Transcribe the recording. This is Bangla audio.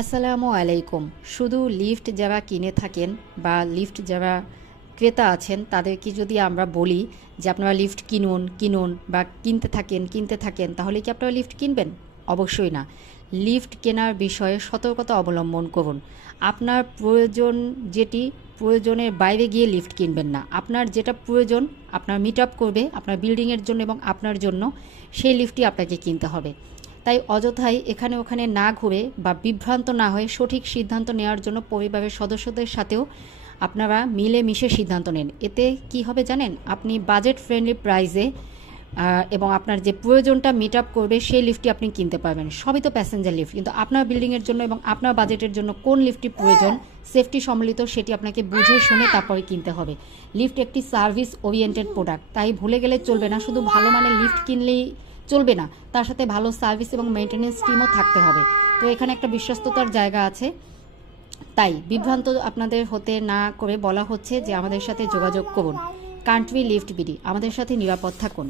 আসসালামু আলাইকুম। শুধু লিফট যারা কিনে থাকেন বা লিফট যারা ক্রেতা আছেন তাদেরকে যদি আমরা বলি যে আপনারা লিফট কিনুন কিনুন বা কিনতে থাকেন তাহলে কি আপনারা লিফট কিনবেন? অবশ্যই না। লিফট কেনার বিষয়ে সতর্কতা অবলম্বন করুন। আপনার প্রয়োজন যেটি, প্রয়োজনের বাইরে গিয়ে লিফট কিনবেন না। আপনার যেটা প্রয়োজন, আপনার মিট আপ করবে আপনার বিল্ডিংয়ের জন্য এবং আপনার জন্য, সেই লিফটই আপনাকে কিনতে হবে। তাই অযথাই এখানে ওখানে না ঘুরে বা বিভ্রান্ত না হয়ে সঠিক সিদ্ধান্ত নেওয়ার জন্য পরিবারের সদস্যদের সাথেও আপনারা মিলেমিশে সিদ্ধান্ত নেন। এতে কি হবে জানেন? আপনি বাজেট ফ্রেন্ডলি প্রাইসে এবং আপনার যে প্রয়োজনটা মিট আপ করবে সেই লিফটটি আপনি কিনতে পারবেন। সবই তো প্যাসেঞ্জার লিফট, কিন্তু আপনার বিল্ডিংয়ের জন্য এবং আপনার বাজেটের জন্য কোন লিফটটি প্রয়োজন, সেফটি সম্মিলিত, সেটি আপনাকে বুঝে শুনে তারপরে কিনতে হবে। লিফট একটি সার্ভিস ওরিয়েন্টেড প্রোডাক্ট, তাই ভুলে গেলে চলবে না। শুধু ভালো মানের লিফট কিনলেই চলবে না, তার সাথে ভালো সার্ভিস এবং মেনটেন্যান্স টিমও থাকতে হবে। তো এখানে একটা বিশ্বস্ততার জায়গা আছে। তাই বিভ্রান্ত আপনাদের হতে না করে বলা হচ্ছে যে আমাদের সাথে যোগাযোগ করুন। কান্ট্রি লিফট বিডি, আমাদের সাথে নিরাপদ থাকুন।